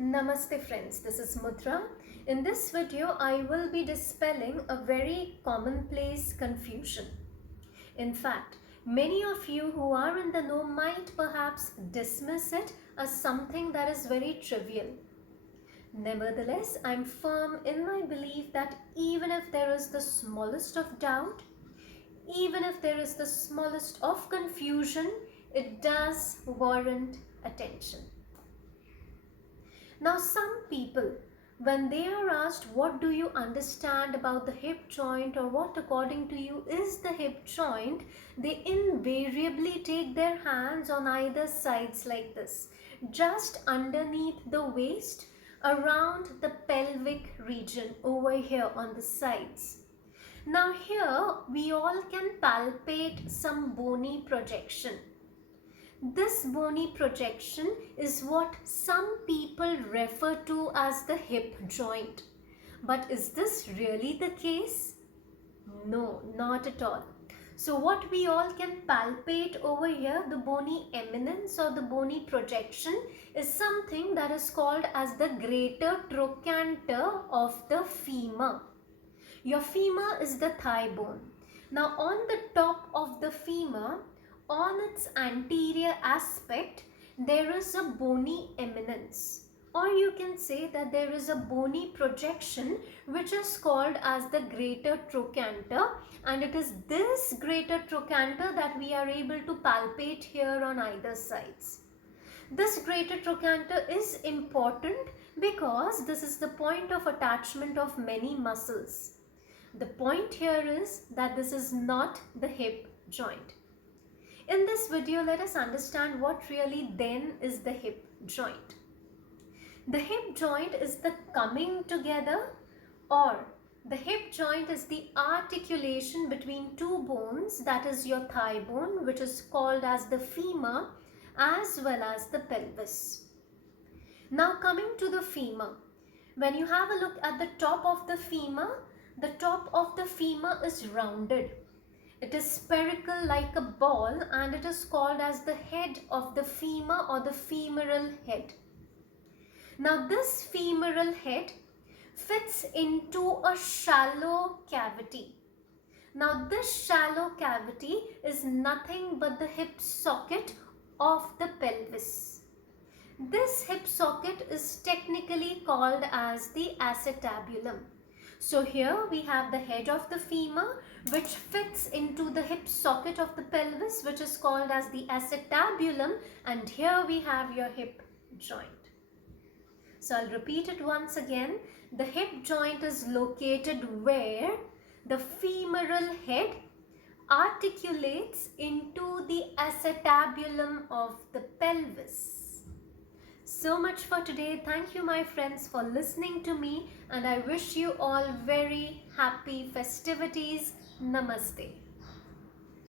Namaste friends, this is Mudra. In this video, I will be dispelling a very commonplace confusion. In fact, many of you who are in the know might perhaps dismiss it as something that is very trivial. Nevertheless, I'm firm in my belief that even if there is the smallest of doubt, even if there is the smallest of confusion, it does warrant attention. Now, some people, when they are asked what do you understand about the hip joint or what according to you is the hip joint, they invariably take their hands on either sides like this, just underneath the waist, around the pelvic region over here on the sides. Now here we all can palpate some bony projection. This bony projection is what some people refer to as the hip joint. But is this really the case? No, not at all. So what we all can palpate over here, the bony eminence or the bony projection, is something that is called as the greater trochanter of the femur. Your femur is the thigh bone. Now on the top of the femur, on its anterior aspect, there is a bony eminence, or you can say that there is a bony projection which is called as the greater trochanter, and it is this greater trochanter that we are able to palpate here on either sides. This greater trochanter is important because this is the point of attachment of many muscles. The point here is that this is not the hip joint. In this video, let us understand what really then is the hip joint. The hip joint is the coming together, or the hip joint is the articulation between two bones, that is your thigh bone, which is called as the femur, as well as the pelvis. Now coming to the femur, when you have a look at the top of the femur is rounded. It is spherical like a ball, and it is called as the head of the femur or the femoral head. Now this femoral head fits into a shallow cavity. Now this shallow cavity is nothing but the hip socket of the pelvis. This hip socket is technically called as the acetabulum. So here we have the head of the femur which fits into the hip socket of the pelvis, which is called as the acetabulum, and here we have your hip joint. So I'll repeat it once again. The hip joint is located where the femoral head articulates into the acetabulum of the pelvis. So much for today. Thank you, my friends, for listening to me, and I wish you all very happy festivities. Namaste.